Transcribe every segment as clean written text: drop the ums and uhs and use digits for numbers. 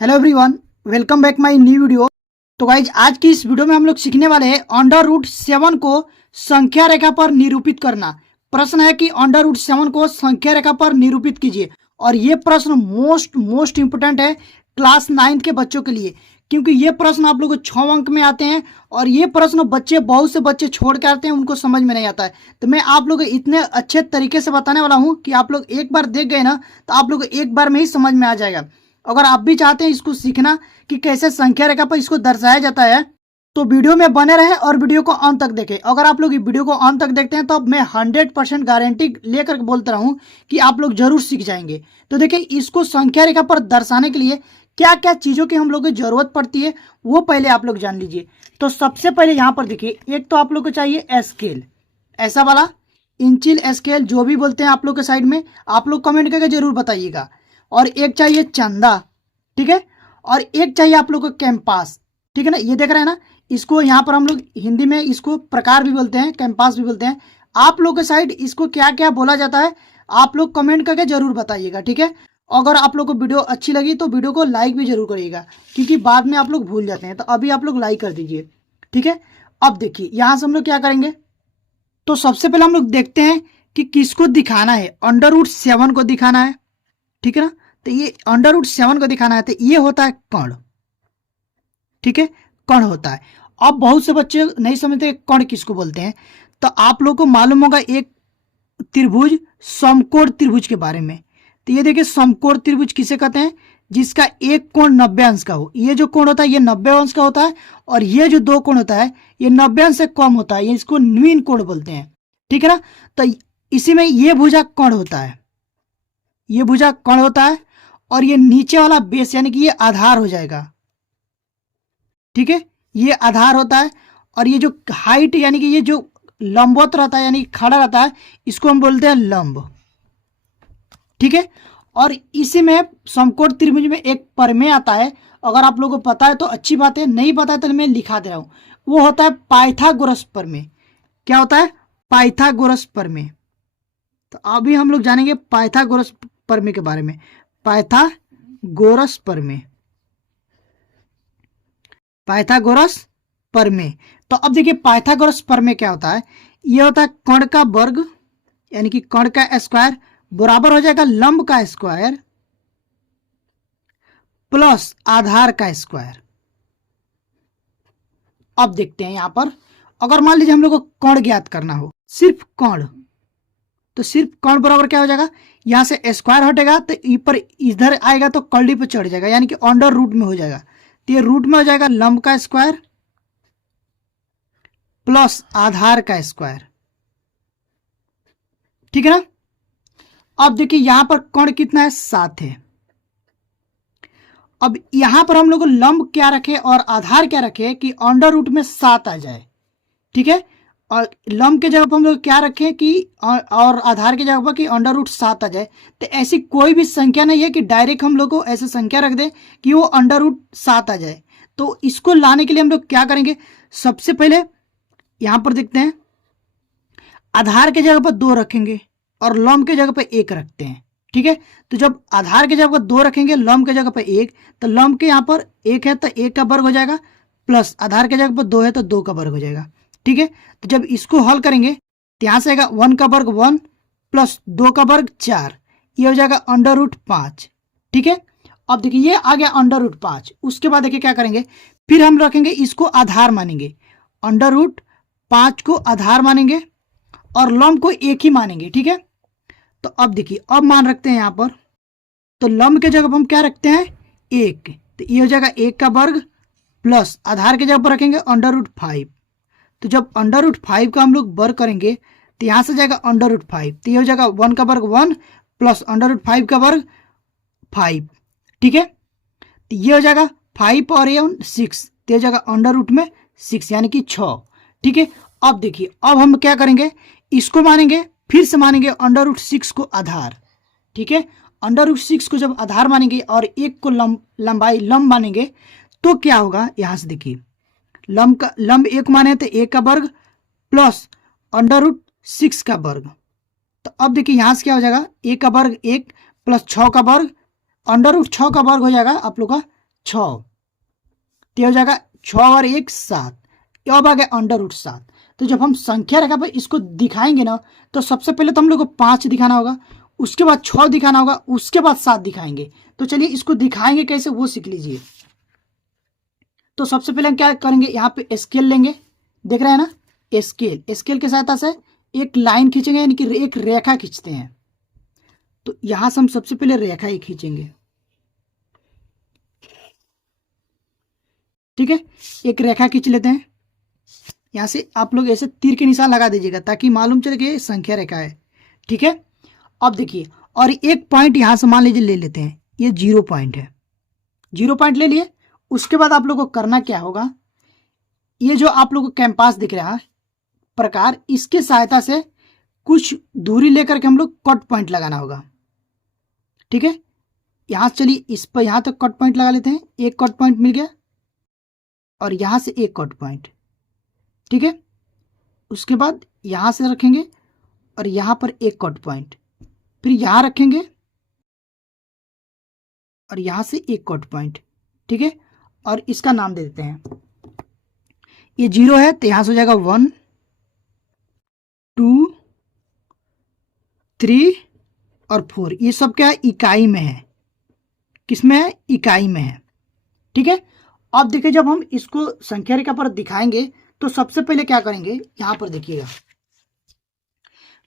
Hello everyone, welcome back my new video. तो guys आज की इस वीडियो में हम लोग सीखने वाले हैं अंडर रूट 7 को संख्या रेखा पर निरूपित करना। प्रश्न है कि अंडर रूट 7 को संख्या रेखा पर निरूपित कीजिए। और ये प्रश्न मोस्ट इंपोर्टेंट है क्लास 9 के बच्चों के लिए, क्योंकि ये प्रश्न आप लोग को 6 अंक में आते हैं और ये प्रश्न बहुत से बच्चे छोड़ के आते हैं, उनको समझ में नहीं आता है। तो मैं आप लोग को इतने अच्छे तरीके से बताने वाला हूँ कि आप लोग एक बार देख गए ना तो आप लोग एक बार में ही समझ में आ जाएगा। अगर आप भी चाहते हैं इसको सीखना कि कैसे संख्या रेखा पर इसको दर्शाया जाता है तो वीडियो में बने रहे और वीडियो को अंत तक देखें। अगर आप लोग वीडियो को अंत तक देखते हैं तो मैं 100% गारंटी लेकर बोलता रहा हूँ कि आप लोग जरूर सीख जाएंगे। तो देखिए, इसको संख्या रेखा पर दर्शाने के लिए क्या क्या चीज़ों की हम लोग को जरूरत पड़ती है वो पहले आप लोग जान लीजिए। तो सबसे पहले यहाँ पर देखिए, एक तो आप लोग को चाहिए स्केल, ऐसा वाला इंचिल स्केल जो भी बोलते हैं आप लोग के साइड में, आप लोग कमेंट करके जरूर बताइएगा। और एक चाहिए चंदा, ठीक है। और एक चाहिए आप लोग को कैंपास, ठीक है ना। ये देख रहे हैं ना, इसको यहाँ पर हम लोग हिंदी में इसको प्रकार भी बोलते हैं, कैंपास भी बोलते हैं। आप लोग के साइड इसको क्या क्या बोला जाता है आप लोग कमेंट करके जरूर बताइएगा, ठीक है। अगर आप लोग को वीडियो अच्छी लगी तो वीडियो को लाइक भी जरूर करिएगा, क्योंकि बाद में आप लोग भूल जाते हैं। तो अभी आप लोग लाइक कर दीजिए, ठीक है। अब देखिए यहाँ से हम लोग क्या करेंगे, तो सबसे पहले हम लोग देखते हैं कि किसको दिखाना है। अंडर रूट 7 को दिखाना है, ठीक है ना। तो ये अंडर रूट 7 को दिखाना है तो ये होता है कर्ण, ठीक है, कर्ण होता है। अब बहुत से बच्चे नहीं समझते कर्ण किसको बोलते हैं, तो आप लोग को मालूम होगा एक त्रिभुज समकोण त्रिभुज के बारे में। तो ये देखिए, समकोण त्रिभुज किसे कहते हैं, जिसका एक कोण 90 अंश का हो। ये जो कोण होता है ये 90 अंश का होता है, और ये जो दो कोण होता है ये 90 अंश से कम होता है, ये इसको न्यून कोण बोलते हैं, ठीक है ना। तो इसी में ये भुजा कर्ण होता है, ये भुजा कर्ण होता है, और ये नीचे वाला बेस यानी कि ये आधार हो जाएगा, ठीक है, ये आधार होता है। और ये जो हाइट यानी कि ये जो लंबवत रहता है यानी खड़ा रहता है, इसको हम बोलते हैं लंब, ठीक है। और इसी में समकोण त्रिभुज में एक प्रमेय आता है, अगर आप लोगों को पता है तो अच्छी बात है, नहीं पता है तो मैं लिखा दे रहा हूं। वो होता है पाइथागोरस प्रमेय। क्या होता है? पाइथागोरस प्रमेय। तो अभी हम लोग जानेंगे पाइथागोरस प्रमेय के बारे में। पाइथागोरस प्रमेय, पाइथागोरस प्रमेय। तो अब देखिए पाइथागोरस प्रमेय क्या होता है। यह होता है कर्ण का वर्ग यानी कि कर्ण का स्क्वायर बराबर हो जाएगा लंब का स्क्वायर प्लस आधार का स्क्वायर। अब देखते हैं यहां पर, अगर मान लीजिए हम लोग को कर्ण ज्ञात करना हो, सिर्फ कर्ण, तो सिर्फ कर्ण बराबर क्या हो जाएगा, यहां से स्क्वायर हटेगा तो ऊपर इधर आएगा तो कड़ी पे चढ़ जाएगा, यानी कि अंडर रूट में हो जाएगा। तो ये रूट में हो जाएगा लंब का स्क्वायर प्लस आधार का स्क्वायर, ठीक है ना। अब देखिए यहां पर कर्ण कितना है, 7 है। अब यहां पर हम लोग लंब क्या रखे और आधार क्या रखे कि अंडर रूट में 7 आ जाए, ठीक है। और लंब के जगह पर हम लोग क्या रखें कि और आधार की जगह पर कि अंडर रूट 7 आ जाए। तो ऐसी कोई भी संख्या नहीं है कि डायरेक्ट हम लोग को ऐसे संख्या रख दे कि वो अंडर रूट 7 आ जाए। तो इसको लाने के लिए हम लोग क्या करेंगे, सबसे पहले यहां पर देखते हैं, आधार के जगह पर 2 रखेंगे और लंब के जगह पर 1 रखते हैं, ठीक है। तो जब आधार के जगह पर 2 रखेंगे, लंब के जगह पर 1, तो लंब के यहाँ पर 1 है तो 1 का वर्ग हो जाएगा, प्लस आधार के जगह पर 2 है तो 2 का वर्ग हो जाएगा, ठीक है। तो जब इसको हल करेंगे तो यहाँ से आएगा 1 का वर्ग 1 प्लस 2 का वर्ग 4, ये हो जाएगा अंडर रूट 5, ठीक है। अब देखिए ये आ गया अंडर रूट 5। उसके बाद देखिए क्या करेंगे, फिर हम रखेंगे इसको आधार मानेंगे, अंडर रूट 5 को आधार मानेंगे और लंब को 1 ही मानेंगे, ठीक है। तो अब देखिए अब मान रखते हैं यहाँ पर, तो लंब के जगह पर हम क्या रखते हैं 1, तो ये हो जाएगा 1 का वर्ग प्लस आधार के जगह पर रखेंगे अंडर रूट 5। तो जब अंडर रूट 5 का हम लोग वर्ग करेंगे तो यहाँ से जाएगा अंडर रूट 5, तो ये हो जाएगा 1 का वर्ग 1 प्लस अंडर रूट 5 का वर्ग 5, ठीक है। तो ये हो जाएगा 5 और ये 6, तो ये हो जाएगा अंडर रूट में 6 यानी कि 6, ठीक है। अब देखिए अब हम क्या करेंगे, इसको मानेंगे, फिर से मानेंगे अंडर रूट 6 को आधार, ठीक है। अंडर रूट 6 को जब आधार मानेंगे और 1 को लंबाई लंब मानेंगे तो क्या होगा, यहां से देखिए लंब 1 माने तो 1 का वर्ग प्लस अंडर रूट 6 का वर्ग। तो अब देखिए यहां से क्या हो जाएगा, 1 का वर्ग 1 प्लस 6 का वर्ग, अंडर रूट 6 का वर्ग हो जाएगा आप लोग का 6, तो हो जाएगा 6 और 1 7, अब आ गया अंडर रूट 7। तो जब हम संख्या रेखा पर इसको दिखाएंगे ना, तो सबसे पहले तो हम लोग को 5 दिखाना होगा, उसके बाद 6 दिखाना होगा, उसके बाद 7 दिखाएंगे। तो चलिए इसको दिखाएंगे कैसे वो सीख लीजिए। तो सबसे पहले हम क्या करेंगे, यहाँ पे स्केल लेंगे, देख रहे हैं ना, स्केल की सहायता से एक लाइन खींचेंगे, यानी कि एक रेखा खींचते हैं। तो यहां से हम सबसे पहले रेखा ही खींचेंगे, ठीक है, एक रेखा खींच लेते हैं। यहां से आप लोग ऐसे तीर के निशान लगा दीजिएगा ताकि मालूम चले कि ये संख्या रेखा है, ठीक है। अब देखिए, और एक पॉइंट यहां से मान लीजिए ले लेते हैं, ये 0 पॉइंट है, 0 पॉइंट ले लिए। उसके बाद आप लोग को करना क्या होगा, ये जो आप लोग को कैंपास दिख रहा है प्रकार, इसके सहायता से कुछ दूरी लेकर के हम लोग कट पॉइंट लगाना होगा, ठीक है। यहां से चलिए इस पर यहां तक कट पॉइंट लगा लेते हैं, एक कट पॉइंट मिल गया, और यहां से एक कट पॉइंट, ठीक है। उसके बाद यहां से रखेंगे और यहां पर एक कट पॉइंट, फिर यहां रखेंगे और यहां से एक कट पॉइंट, ठीक है। और इसका नाम दे देते हैं, ये 0 है तो यहां से हो जाएगा 1 2 3 और 4, ये सब क्या है, इकाई में है, किसमें है, इकाई में है, ठीक है। अब देखिए, जब हम इसको संख्या रेखा पर दिखाएंगे तो सबसे पहले क्या करेंगे, यहां पर देखिएगा,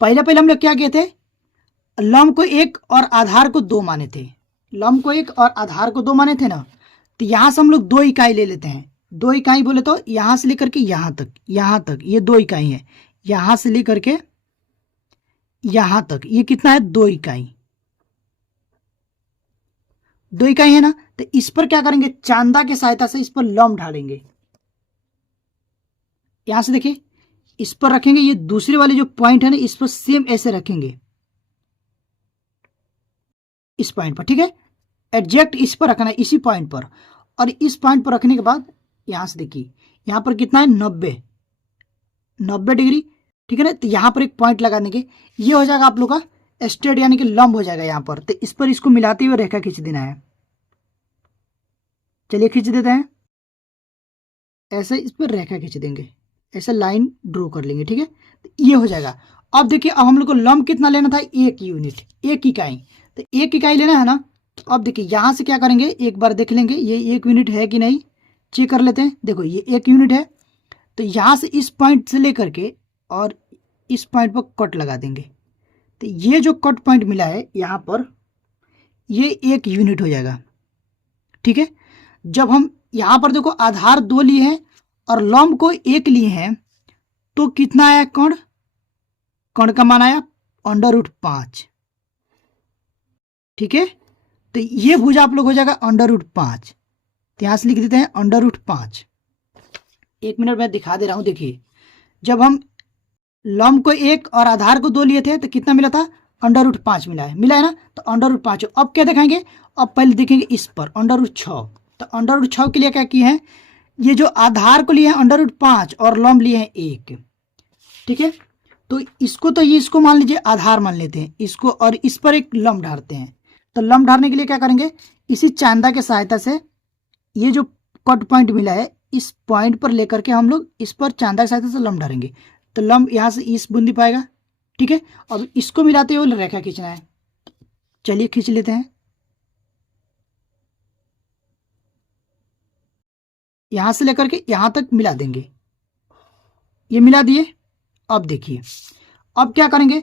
पहले हम लोग क्या किए थे, लंब को 1 और आधार को 2 माने थे, लंब को 1 और आधार को 2 माने थे ना। तो यहां से हम लोग 2 इकाई ले लेते हैं, 2 इकाई बोले तो यहां से लेकर के यहां तक ये 2 इकाई है, यहां से लेकर के यहां तक ये कितना है, 2 इकाई, 2 इकाई है ना। तो इस पर क्या करेंगे, चांदा की सहायता से इस पर लंब ढालेंगे, यहां से देखिए इस पर रखेंगे, ये दूसरे वाले जो पॉइंट है ना, इस पर सेम ऐसे रखेंगे, इस पॉइंट पर, ठीक है, एग्जैक्ट इस पर रखना है, इसी पॉइंट पर। और इस पॉइंट पर रखने के बाद यहां से देखिए, यहां पर कितना है, 90 डिग्री, ठीक है ना। तो यहां पर एक पॉइंट लगा देंगे, ये हो जाएगा आप लोग का स्ट्रेट, यानी कि लंब हो जाएगा यहां पर। तो इस पर इसको मिलाते हुए रेखा खींच देना है, चलिए खींच देते हैं, ऐसे इस पर रेखा खींच देंगे, ऐसे लाइन ड्रॉ कर लेंगे, ठीक है। तो ये हो जाएगा। अब देखिए, अब हम लोग को लंब कितना लेना था, 1 यूनिट, 1 इकाई। तो 1 इकाई लेना है ना। तो अब देखिए यहां से क्या करेंगे, एक बार देख लेंगे ये 1 यूनिट है कि नहीं, चेक कर लेते हैं। देखो ये 1 यूनिट है, तो यहां से इस पॉइंट से लेकर के और इस पॉइंट पर कट लगा देंगे। तो ये जो कट पॉइंट मिला है यहां पर, ये 1 यूनिट हो जाएगा, ठीक है। जब हम यहां पर देखो आधार 2 लिए हैं और लंब को 1 लिए हैं, तो कितना आया, कण का मान आया √5, ठीक है। तो ये भुजा आप लोग हो जाएगा √5, तो यहां से लिख देते हैं √5। 1 मिनट में दिखा दे रहा हूं, देखिए जब हम लंब को 1 और आधार को 2 लिए थे तो कितना मिला था, √5 मिला है ना। तो √5, अब क्या दिखाएंगे, अब पहले देखेंगे इस पर √6। तो √6 के लिए क्या किए हैं, ये जो आधार को लिए हैं √5 और लंब लिए हैं 1, ठीक है। तो इसको तो ये इसको मान लीजिए आधार मान लेते हैं इसको, और इस पर एक लंब ढालते हैं। तो लंब ढालने के लिए क्या करेंगे, इसी चांदा के सहायता से ये जो कट पॉइंट मिला है, इस पॉइंट पर लेकर के हम लोग इस पर चांदा की सहायता से लंब ढालेंगे। तो लंब यहां से इस बूंदी पाएगा, ठीक है। अब इसको मिलाते हुए रेखा खींचना है, चलिए खींच लेते हैं। यहां से लेकर के यहां तक मिला देंगे, ये मिला दिए। अब देखिए, अब क्या करेंगे,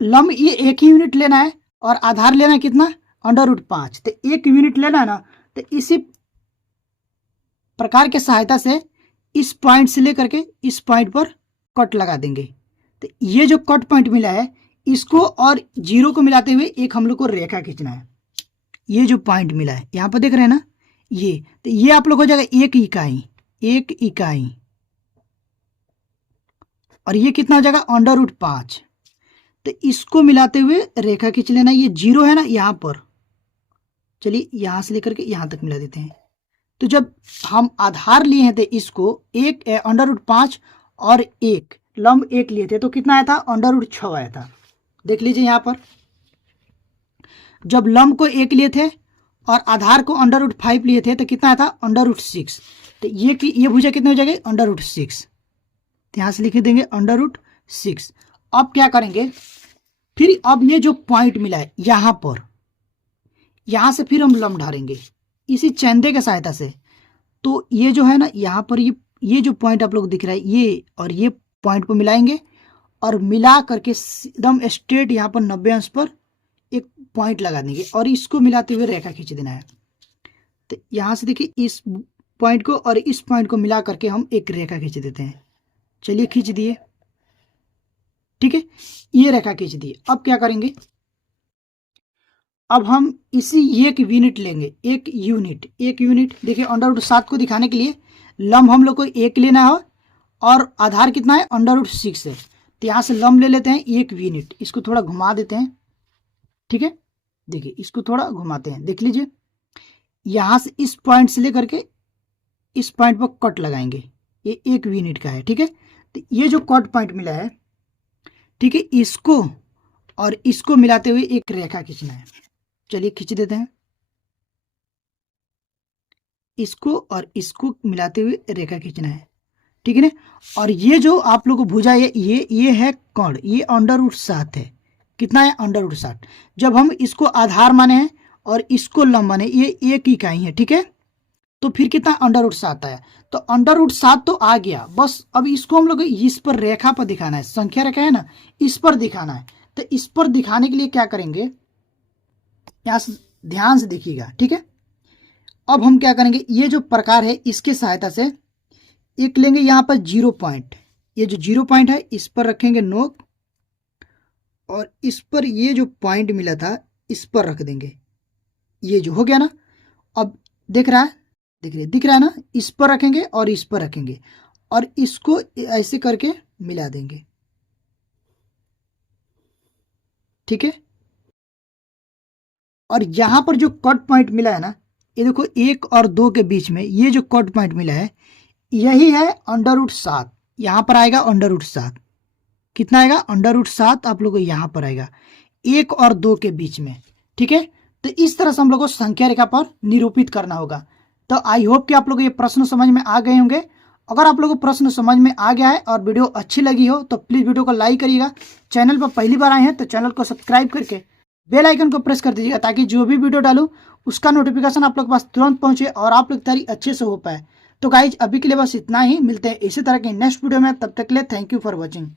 लंब ये 1 ही यूनिट लेना है और आधार लेना है कितना, √5। तो 1 यूनिट लेना है ना। तो इसी प्रकार के सहायता से इस पॉइंट से लेकर के इस पॉइंट पर कट लगा देंगे। तो ये जो कट पॉइंट मिला है, इसको और 0 को मिलाते हुए एक हम लोग को रेखा खींचना है। ये जो पॉइंट मिला है यहां पर देख रहे हैं ना, ये तो ये आप लोग हो जाएगा 1 इकाई, और ये कितना हो जाएगा, √5। तो इसको मिलाते हुए रेखा खींच लेना। ये 0 है ना यहां पर, चलिए यहां से लेकर के यहां तक मिला देते हैं। तो जब हम आधार लिए थे इसको 1 √5 और 1 लंब 1 लिए थे, तो कितना आया था, √6 आया था। देख लीजिए यहां पर, जब लंब को 1 लिए थे और आधार को √5 लिए थे तो कितना आया था √6। तो ये भुजा कितने हो जाएगी √6। यहां से लिख देंगे √6। अब क्या करेंगे, फिर अब ये जो पॉइंट मिला है यहां पर, यहां से फिर हम लंब ढारेंगे इसी चैंदे की सहायता से। तो ये जो है ना यहाँ पर ये जो पॉइंट आप लोग दिख रहा है ये और ये पॉइंट को मिलाएंगे और मिला करके एकदम स्ट्रेट यहाँ पर 90 अंश पर एक पॉइंट लगा देंगे और इसको मिलाते हुए रेखा खींच देना है। तो यहाँ से देखिए इस पॉइंट को और इस पॉइंट को मिला करके हम एक रेखा खींच देते हैं। चलिए खींच दिए, ठीक है, ये रेखा खींच दिए। अब क्या करेंगे, अब हम इसी एक यूनिट लेंगे, एक यूनिट देखिए √7 को दिखाने के लिए लंब हम लोग को 1 लेना है और आधार कितना है √6 है। तो यहाँ से लंब ले लेते हैं 1 यूनिट, इसको थोड़ा घुमा देते हैं, ठीक है। देखिए इसको थोड़ा घुमाते हैं, देख लीजिए यहाँ से इस पॉइंट से लेकर के इस पॉइंट पर कट लगाएंगे, ये 1 यूनिट का है, ठीक है। तो ये जो कट पॉइंट मिला है, ठीक है, इसको और इसको मिलाते हुए एक रेखा खींचना है। चलिए खींच देते हैं, इसको और इसको मिलाते हुए रेखा खींचना है, ठीक है ना। और ये जो आप लोग को भुजा है ये है कर्ण, ये √7 है। कितना है √7। जब हम इसको आधार माने हैं और इसको लंब माने, ये एक इकाई है, ठीक है। तो फिर कितना √7 आया, तो √7 तो आ गया। बस अब इसको हम लोग इस पर रेखा पर दिखाना है, संख्या रेखा है ना, इस पर दिखाना है। तो इस पर दिखाने के लिए क्या करेंगे, यहां से ध्यान से देखिएगा, ठीक है। अब हम क्या करेंगे, ये जो प्रकार है इसके सहायता से एक लेंगे यहाँ पर 0 पॉइंट, ये जो 0 पॉइंट है इस पर रखेंगे नोक और इस पर ये जो पॉइंट मिला था इस पर रख देंगे। ये जो हो गया ना, अब दिख रहा है ना, इस पर रखेंगे और इस पर रखेंगे और इसको ऐसे करके मिला देंगे, ठीक है। और यहां पर जो कट पॉइंट मिला है ना, ये देखो 1 और 2 के बीच में ये जो कट पॉइंट मिला है यही है √7। यहां पर आएगा √7, कितना आएगा √7 आप लोगों को यहां पर आएगा 1 और 2 के बीच में, ठीक है। तो इस तरह से हम लोग को संख्या रेखा पर निरूपित करना होगा। तो आई होप कि आप लोग ये प्रश्न समझ में आ गए होंगे। अगर आप लोगों को प्रश्न समझ में आ गया है और वीडियो अच्छी लगी हो तो प्लीज वीडियो को लाइक करिएगा। चैनल पर पहली बार आए हैं तो चैनल को सब्सक्राइब करके बेल आइकन को प्रेस कर दीजिएगा ताकि जो भी वीडियो डालूं उसका नोटिफिकेशन आप लोग के पास तुरंत पहुंचे और आप लोग तैयारी अच्छे से हो पाए। तो गाइज अभी के लिए बस इतना ही, मिलते हैं इसी तरह के नेक्स्ट वीडियो में, तब तक के लिए थैंक यू फॉर वॉचिंग।